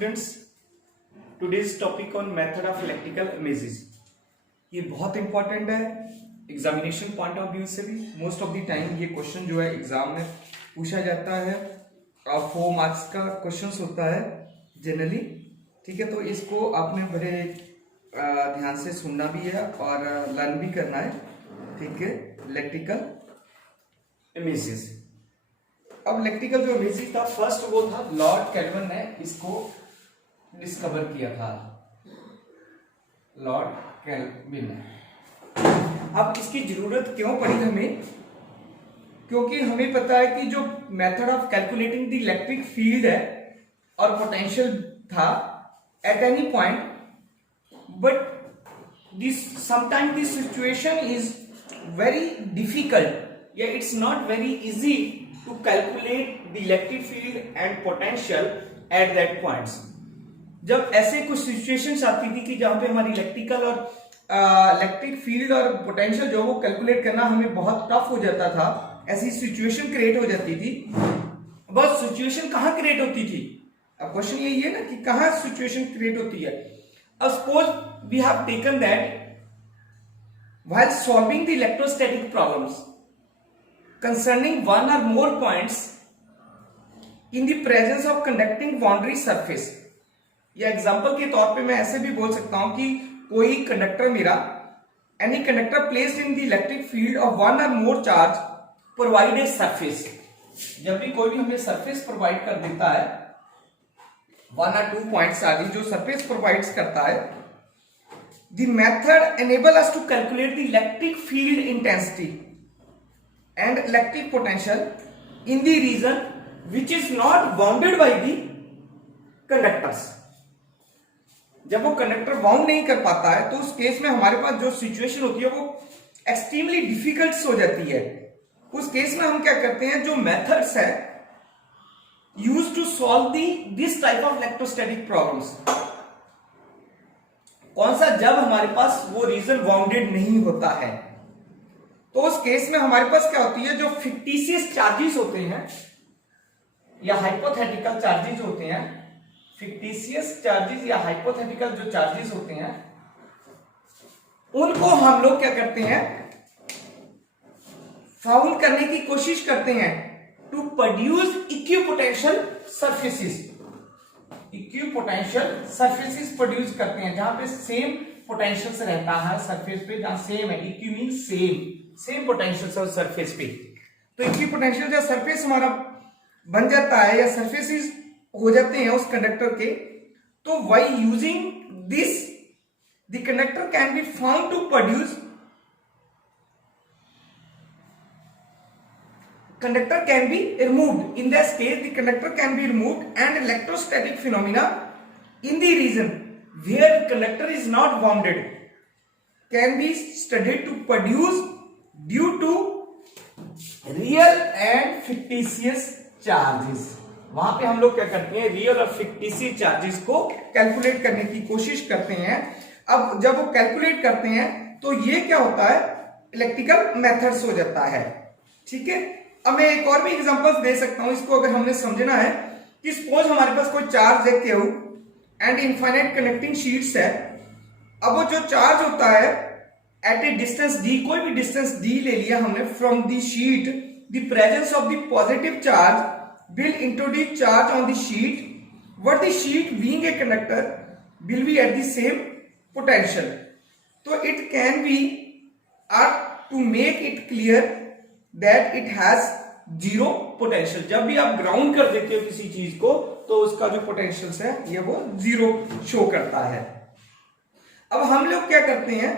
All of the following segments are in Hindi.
Students, today's topic on method of electrical images. ये बहुत इंपॉर्टेंट है एग्जामिनेशन पॉइंट ऑफ व्यू से भी। मोस्ट ऑफ द टाइम ये क्वेश्चन जो है एग्जाम में पूछा जाता है और 4 मार्क्स का क्वेश्चन होता है जनरली। ठीक है, तो इसको आपने बड़े ध्यान से सुनना भी है और लर्न भी करना है। ठीक है, इलेक्ट्रिकल इमेजेस। अब इलेक्ट्रिकल जो इमेजेस था, फर्स्ट वो था लॉर्ड केल्विन ने इसको डिस्कवर किया था, लॉर्ड केल्विन ने। अब इसकी जरूरत क्यों पड़ी हमें? क्योंकि हमें पता है कि जो method of calculating the electric field है और पोटेंशियल था at any point, but this sometime this situation is very difficult या it's not very easy to calculate the electric field and potential at that points। जब ऐसे कुछ सिचुएशंस आती थी कि जहां पे हमारी इलेक्ट्रिकल और इलेक्ट्रिक फील्ड और पोटेंशियल जो वो कैलकुलेट करना हमें बहुत टफ हो जाता था, ऐसी सिचुएशन क्रिएट हो जाती थी। बस सिचुएशन कहां क्रिएट होती थी? अब क्वेश्चन यही है ना कि कहां सिचुएशन क्रिएट होती है। अब suppose we have taken that while solving the electrostatic problems concerning one or more points in the presence of conducting boundary surface। या एग्जांपल के तौर पे मैं ऐसे भी बोल सकता हूं कि कोई कंडक्टर मेरा any conductor placed in the electric field of one और मोर चार्ज प्रोवाइडेड सरफेस। जब भी कोई भी हमें सरफेस प्रोवाइड कर देता है, 1 or 2 पॉइंट्स आदि जो सरफेस प्रोवाइड करता है, the method enable us to calculate the electric field intensity and electric potential in the region which is not bounded by the conductors। जब वो कंडक्टर बाउंड नहीं कर पाता है तो उस केस में हमारे पास जो सिचुएशन होती है वो एक्सट्रीमली डिफिकल्ट हो जाती है। उस केस में हम क्या करते हैं, जो मेथड्स है use to solve this type of electrostatic problems. कौन सा? जब हमारे पास वो रीजन बाउंडेड नहीं होता है। तो उस केस में हमारे पास क्या होती है, जो फिक्टिशियस चार्जेस होते हैं या हाइपोथेटिकल चार्जेस होते हैं, फिक्टिशियस चार्जेस या हाइपोथेटिकल जो चार्जेस होते हैं, उनको हम लोग क्या करते हैं, फाउंड करने की कोशिश करते हैं to produce equipotential surfaces. Equipotential surfaces produce करते हैं जहां पे सेम पोटेंशियल से रहता है सरफेस पे, जहां सेम है। Equi mean same potential surface पे। तो इक्विपोटेंशियल जो सरफेस हमारा बन जाता है या सरफेसेस हो जाते हैं उस कंडक्टर के, तो why using this the conductor can be found to produce, conductor can be removed। in this case the conductor can be removed and electrostatic phenomena in the region where the conductor is not bounded can be studied to produce due to real and fictitious charges। वहां पे हम लोग क्या करते हैं, रियल और फिक्टिशियस चार्जेस को कैलकुलेट करने की कोशिश करते हैं। अब जब वो कैलकुलेट करते हैं तो ये क्या होता है, इलेक्ट्रिकल मेथड्स हो जाता है। ठीक है, अब मैं एक और भी एग्जांपल्स दे सकता हूं इसको अगर हमने समझना है कि सपोज हमारे पास कोई चार्ज है Q and infinite connecting sheets है। अब वो जो चार्ज होता है एट ए डिस्टेंस d, कोई भी डिस्टेंस d ले लिया हमने from the sheet, the presence of the positive charge will introduce charge on the sheet but the sheet being a conductor will be at the same potential. तो it can be to make it clear that it has zero potential. जब भी आप ग्राउंड कर देते हो किसी चीज को तो उसका जो पोटेंशियल है ये वो जीरो शो करता है। अब हम लोग क्या करते हैं,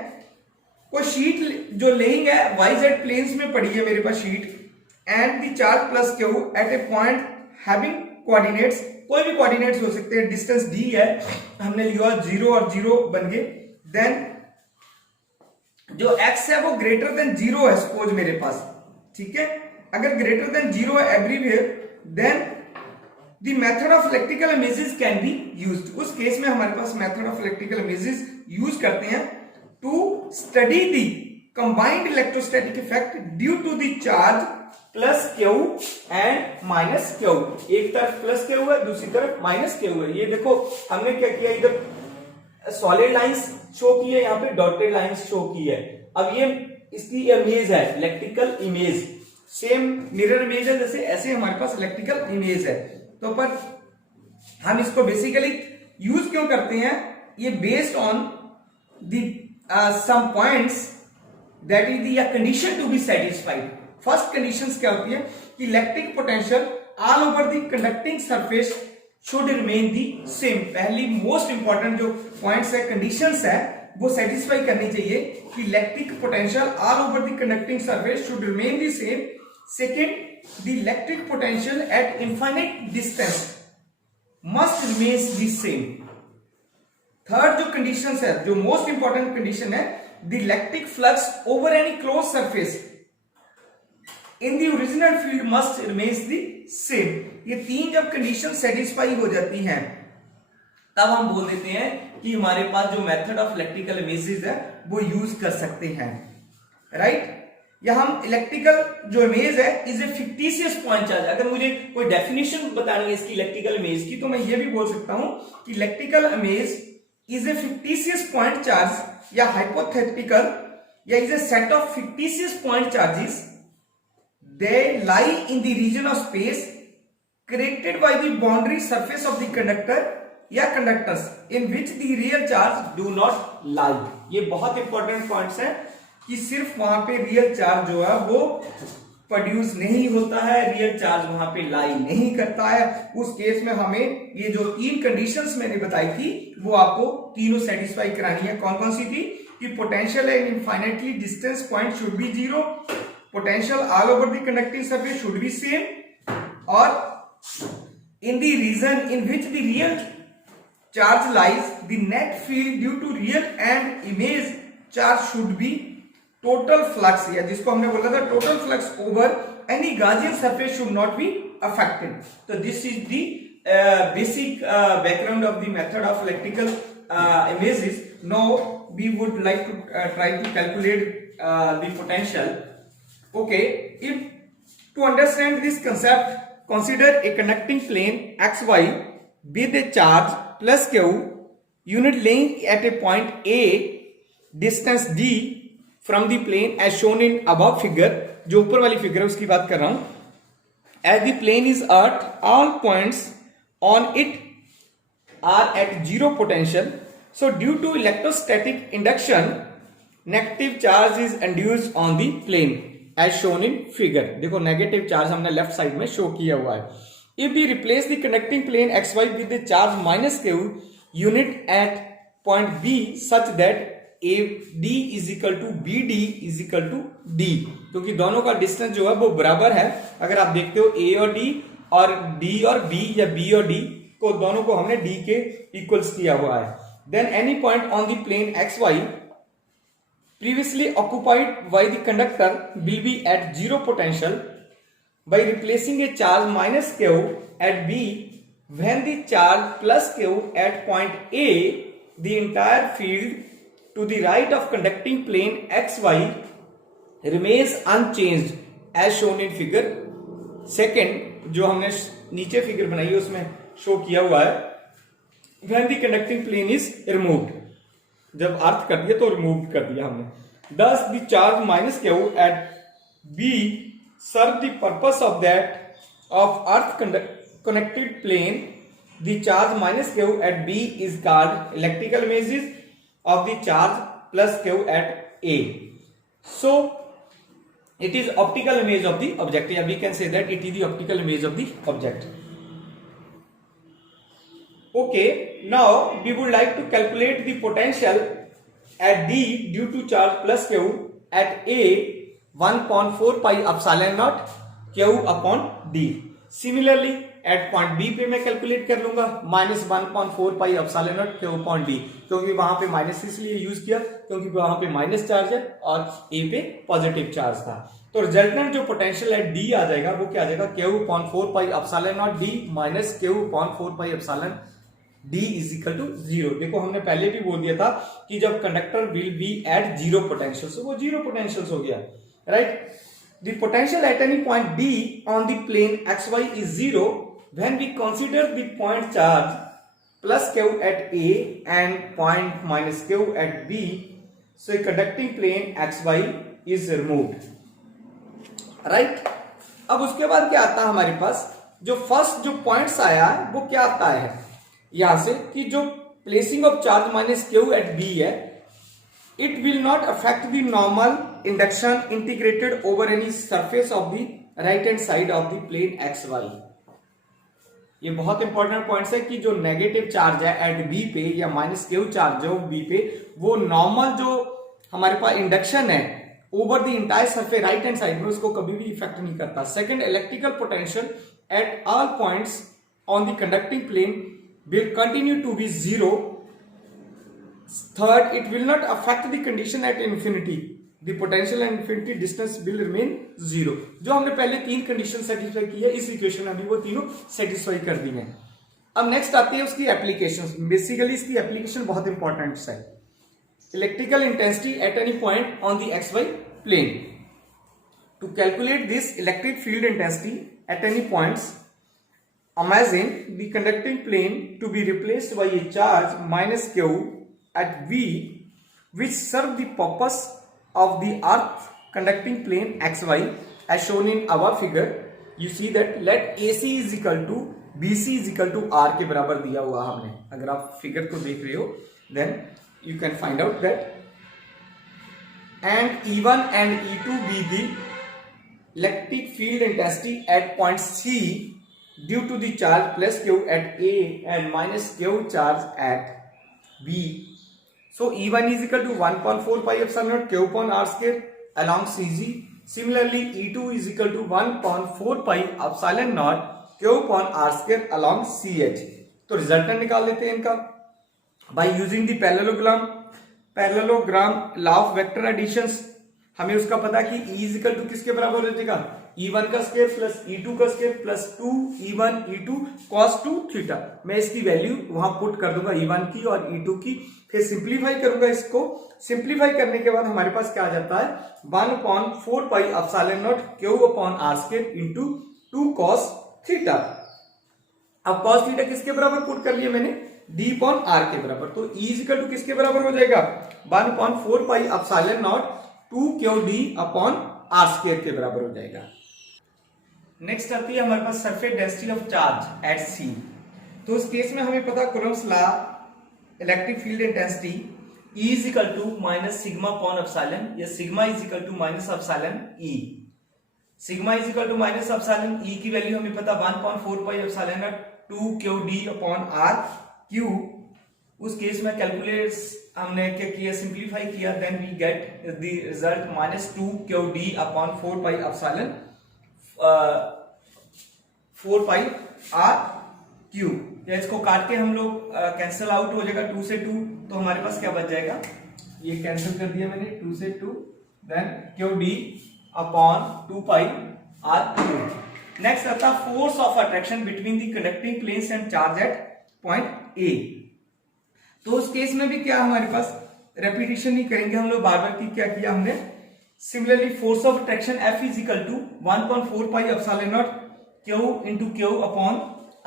कोई शीट जो लेइंग है YZ प्लेन्स में पड़ी है मेरे पास sheet, and the charge plus Q at a point having coordinates, कोई भी कोऑर्डिनेट्स हो सकते हैं, डिस्टेंस d है, हमने लिया 0 और 0 बन गए। देन जो x है वो ग्रेटर देन 0 है सपोज मेरे पास। ठीक है, अगर ग्रेटर देन 0 है everywhere, then the method of electrical images can be used. उस केस में हमारे पास method of electrical images use करते हैं to study the combined electrostatic effect due to the charge plus Q and minus Q. एक तरफ प्लस क्यू है, दूसरी तरफ माइनस क्यू है। ये देखो हमने क्या किया, इधर सॉलिड लाइंस शो की है, यहाँ पे डॉटेड लाइंस शो की है। अब ये इसकी इमेज है, electrical image, same mirror image है जैसे, ऐसे हमारे पास इलेक्ट्रिकल इमेज है। तो पर हम इसको बेसिकली यूज क्यों करते हैं, ये based on the some points that is the condition to be satisfied. First conditions क्या होती है कि electric potential all over the conducting surface should remain the same. पहली मोस्ट इंपॉर्टेंट जो पॉइंट्स है, कंडीशंस है, वो सेटिस्फाई करनी चाहिए कि electric potential all over the conducting surface should remain the same. Second, the electric potential at infinite distance must remain the same. Third जो कंडीशंस है, जो मोस्ट इंपॉर्टेंट कंडीशन है, the electric flux over any close surface in the original field must remain the same. ये तीन जब कंडीशन सेटिस्फाई हो जाती हैं तब हम बोल देते हैं कि हमारे पास जो मेथड ऑफ इलेक्ट्रिकल इमेजेस है वो यूज कर सकते हैं, राइट। या हम इलेक्ट्रिकल जो इमेज है is a fictitious point charge. अगर मुझे कोई डेफिनेशन बतानी है इसकी इलेक्ट्रिकल इमेज की, तो मैं ये भी बोल सकता हूं कि electrical image is a fictitious point charge या हाइपोथेटिकल या is a set of fictitious point charges. They lie in the region of space created by the boundary surface of the conductor या conductors in which the real charge do not lie। ये बहुत इंपॉर्टेंट पॉइंट्स हैं कि सिर्फ वहां पे रियल चार्ज जो है वो प्रोड्यूस नहीं होता है, रियल चार्ज वहां पे लाई नहीं करता है। उस केस में हमें ये जो तीन कंडीशंस मैंने बताई थी वो आपको तीनों सेटिस्फाई करानी है। कौन कौन सी थी कि potential at infinitely distance point should be zero, potential all over the conducting surface should be same, or in the region in which the real charge lies the net field due to real and image charge should be total flux, या जिसको हमने बोला था total flux over any Gaussian surface should not be affected। तो this is the basic background of the method of electrical images। Now we would like to try to calculate the potential। Okay, if to understand this concept, consider a conducting plane xy with a charge plus q unit laying at a point A, distance d from the plane as shown in above figure। जो ऊपर वाली फिगर है उसकी बात कर रहा हूं। As the plane is earth, all points on it are at zero potential, so due to electrostatic induction negative charge is induced on the plane as shown in figure। देखो नेगेटिव चार्ज हमने लेफ्ट साइड में शो किया हुआ है। If we replace the conducting plane xy with the charge minus q unit at point B such that AD is equal to BD is equal to D, क्योंकि दोनों का डिस्टेंस जो है वो बराबर है। अगर आप देखते हो A और D और D और B या B और D को दोनों को हमने D के इक्वल्स किया हुआ है। Then any point on the plane xy previously occupied by the conductor will be at zero potential by replacing a charge minus q at B when the charge plus q at point A, the entire field to the right of conducting plane xy remains unchanged as shown in figure। Second जो हमने नीचे फिगर बनाई है उसमें शो किया हुआ है when the conducting plane is removed, जब अर्थ कर दिया तो रिमूव कर दिया हमने। Thus the charge minus q at B serve the purpose of that of earth connected plane। The charge minus q at B is called electrical images of the charge plus q at A। So it is optical image of the object, या we can say that it is the optical image of the object। Okay, now we would like to calculate the potential at D due to charge plus q at A 1/4 pi epsilon naught q upon D। Similarly at point B पे मैं कैलकुलेट कर लूंगा -1/4 pi epsilon naught q upon D, क्योंकि वहां पे माइनस इसलिए यूज किया क्योंकि वहां पे माइनस चार्ज है और A पे पॉजिटिव चार्ज था। तो रिजल्टेंट जो पोटेंशियल एट D आ जाएगा वो क्या आ जाएगा, q upon 4 pi epsilon naught D minus q upon 4 pi epsilon D is equal to 0। देखो हमने पहले भी बोल दिया था कि जब conductor will be at zero potential, so वो जीरो पोटेंशियल हो गया, right. The potential at any point D on the plane XY is 0 when we consider the point charge plus Q at A and point minus Q at B, so a conducting plane XY is removed, right। अब उसके बाद क्या आता है हमारे पास, जो फर्स्ट जो पॉइंट्स आया है वो क्या आता है यहां से कि जो placing of charge minus Q at B है, it will not affect the normal induction integrated over any surface of the right hand side of the plane XY। ये बहुत इंपॉर्टेंट पॉइंट्स है कि जो नेगेटिव चार्ज है एट बी पे या माइनस Q चार्ज है बी पे, वो नॉर्मल जो हमारे पास इंडक्शन है over the entire surface right hand side में, उसको कभी भी इफेक्ट नहीं करता। Second, electrical potential at all points on the conducting plane will continue to be 0। Third, it will not affect the condition at infinity, the potential and infinity distance will remain 0। जो हमने पहले तीन कंडीशन सेटिस्फाई की है इस इक्वेशन में भी वो तीनों सेटिस्फाई कर दी हैं। अब नेक्स्ट आती है उसकी एप्लीकेशंस। बेसिकली इसकी एप्लीकेशन बहुत इंपॉर्टेंट है। Electrical intensity at any point on the XY plane. To calculate this electric field intensity at any points, imagine the conducting plane to be replaced by a charge minus Q at V which serve the purpose of the earth conducting plane XY as shown in our figure। you see that let AC is equal to BC is equal to R के बराबर दिया हुआ हमने। अगर आप फिगर को देख रहे हो then you can find out that and E1 and E2 be the electric field intensity at point C due to the charge plus Q at A and minus Q charge at B। So E1 is equal to 1.4 pi epsilon naught Q upon R square along CG। Similarly, E2 is equal to 1.4 pi epsilon naught Q upon R square along CH। तो रिजल्टेंट निकाल लेते हैं इनका by using the parallelogram law of vector additions। हमें उसका पता कि E is equal to किसके बराबर हो जाएगा, E1 का स्क्वायर प्लस E2 का square plus 2E1 E2 cos 2 theta. मैं इसकी वैल्यू वहां पुट कर दूंगा E1 की और E2 की, फिर सिंप्लीफाई करूंगा इसको। सिंप्लीफाई करने के बाद हमारे पास क्या आ जाता है 1/4 pi epsilon naught Q upon R square into 2 cos theta. अब cos थीटा किसके बराबर पुट कर लिया मैंने, D अपॉन R के बराबर। तो E इक्वल टू किसके बराबर हो जाएगा 1/4 pi epsilon naught 2QD upon R square के बराबर हो जाएगा। नेक्स्ट आती है हमारे पास surface density of charge at C। तो उस केस में हमें पता Coulomb's law electric field intensity E is equal to minus sigma upon epsilon या sigma is equal to minus epsilon E। Sigma is equal to minus epsilon E की वैल्यू हमें पता 1.4 pi epsilon 2QD upon R Q. उस केस में कैलकुलेट हमने क्या किया, सिंप्लीफाई किया, then we get the result minus 2QD upon 4 pi epsilon 4 pi R cube. या इसको काट के हम लोग कैंसिल आउट हो जाएगा 2 से 2, तो हमारे पास क्या बच जाएगा, ये कैंसिल कर दिया मैंने 2 से 2, then QD upon 2 pi R cube. Next आता force of attraction between the conducting planes and charge at point A. तो उस केस में भी क्या हमारे पास रेपिटेशन नहीं करेंगे हम लोग, बार बार की क्या किया हमने। Similarly force of attraction F is equal to 1.4 pi epsilon naught Q into Q upon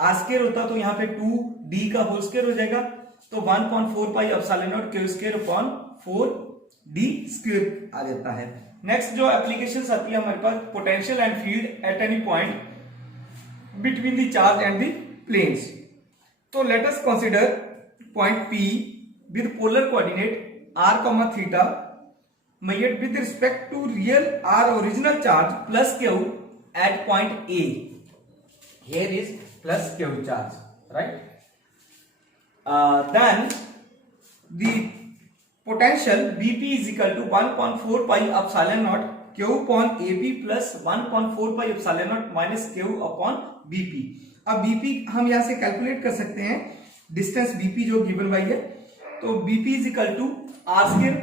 R square होता, तो यहाँ पे 2D का होल स्क्वायर हो जाएगा, तो 1.4 pi epsilon naught Q square upon 4D square आ जाता है। नेक्स्ट जो एप्लीकेशंस आती है हमारे पास potential and field at any point between the charge and the planes. तो let us consider point P with polar coordinate r, theta measured with respect to real r original charge plus Q at point A. Here is plus Q charge, right? Then the potential BP is equal to 1.4 pi epsilon naught Q upon AP plus 1.4 pi epsilon naught minus Q upon BP। अब BP हम यहां से कैलकुलेट कर सकते हैं डिस्टेंस BP जो गिवन बाई है, तो BP is equal to R square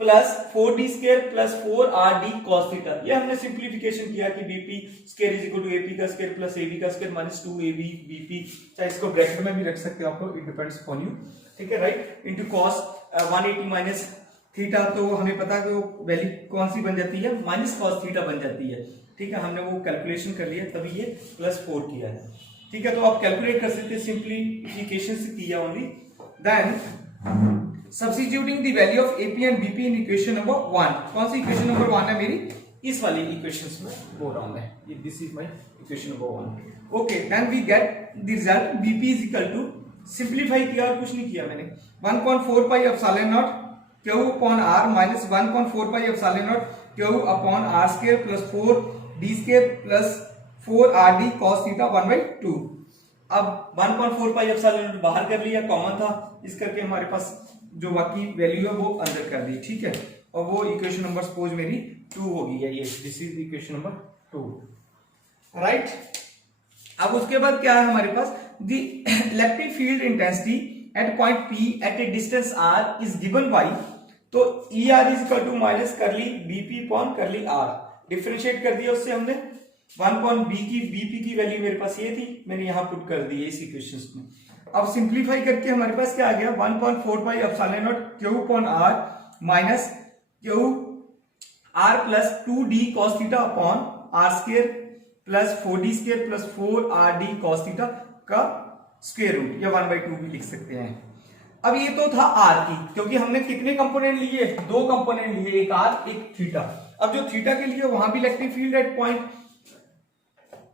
plus 4d² plus 4rd cos theta. ये हमने सिंप्लीफिकेशन किया कि bp square is equal to ap का स्क्वायर प्लस ab का स्क्वायर माइनस 2ab bp, चाहे इसको ब्रैकेट में भी रख सकते हो आप लोग, इट डिपेंड्स अपॉन यू, ठीक है right, into cos 180 minus theta. तो हमें पता है कि वो वैल्यू कौन सी बन जाती है, माइनस cos थीटा बन जाती है, ठीक है, हमने वो कैलकुलेशन कर लिया तभी ये प्लस 4 किया है, ठीक है। तो आप कैलकुलेट कर सकते हैं सिंप्लीफिकेशन से किया only. Then substituting the value of AP and BP in equation number 1, कौन सी इक्वेशन नंबर 1 है मेरी, इस वाली इक्वेशंस में बोल रहा हूं मैं, this is my equation number 1। Okay, then we get the result BP is equal to, simplify किया और कुछ नहीं किया मैंने, 1.4 pi epsilon naught Q upon R minus 1.4 pi epsilon naught Q upon R square plus 4d square plus 4rd cos theta 1/2। अब 1.4 पाई एप्सिलॉन नॉट बाहर कर लिया, कॉमन था, इस करके हमारे पास जो बाकी वैल्यू है वो अंदर कर दी, ठीक है, और वो इक्वेशन नंबर सपोज मेरी 2 होगी, ये this is equation number 2, right. अब उसके बाद क्या है हमारे पास, the electric field intensity at point P at a distance R is given by, तो ER is equal to minus curly BP upon curly R, differentiate कर दिया उससे हमने, 1.BP की वैल्यू मेरे पास ये थी, मैंने यहां पुट कर दी है इस इक्वेशन में। अब सिंप्लीफाई करके हमारे पास क्या आ गया, 1.4 pi epsilon naught Q upon R minus Q R plus 2d cos theta upon R square plus 4d square plus 4rd cos theta का स्क्वायर रूट, या 1/2 भी लिख सकते हैं। अब ये तो था R की, क्योंकि हमने कितने कंपोनेंट लिए, 2 कंपोनेंट लिए, एक R एक थीटा। अब जो थीटा के लिए वहां भी electric field at point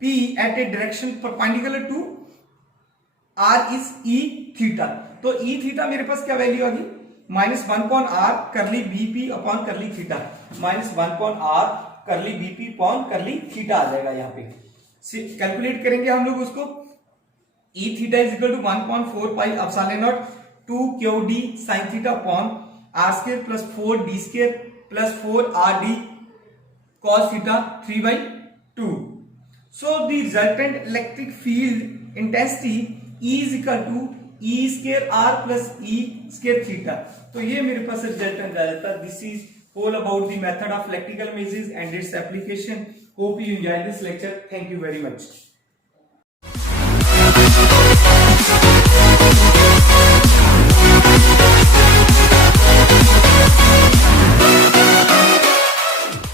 P at a direction perpendicular to R is E theta, तो E थीटा मेरे पास क्या वैल्यू आ गई, minus 1/r curly BP upon curly theta, minus 1/r curly BP upon curly theta आ जाएगा। यहाँ पे कैलकुलेट करेंगे हम लोग उसको, E theta is equal to 1.4 pi epsilon naught 2qd sin theta upon R square plus 4d square plus 4rd cos theta 3/2। So the resultant electric field intensity E is equal to E square R plus E square theta। तो ये मेरे पास रिजल्टेंट आ जाता है। This is all about the method of electrical images and its application. Hope you enjoy this lecture. Thank you very much.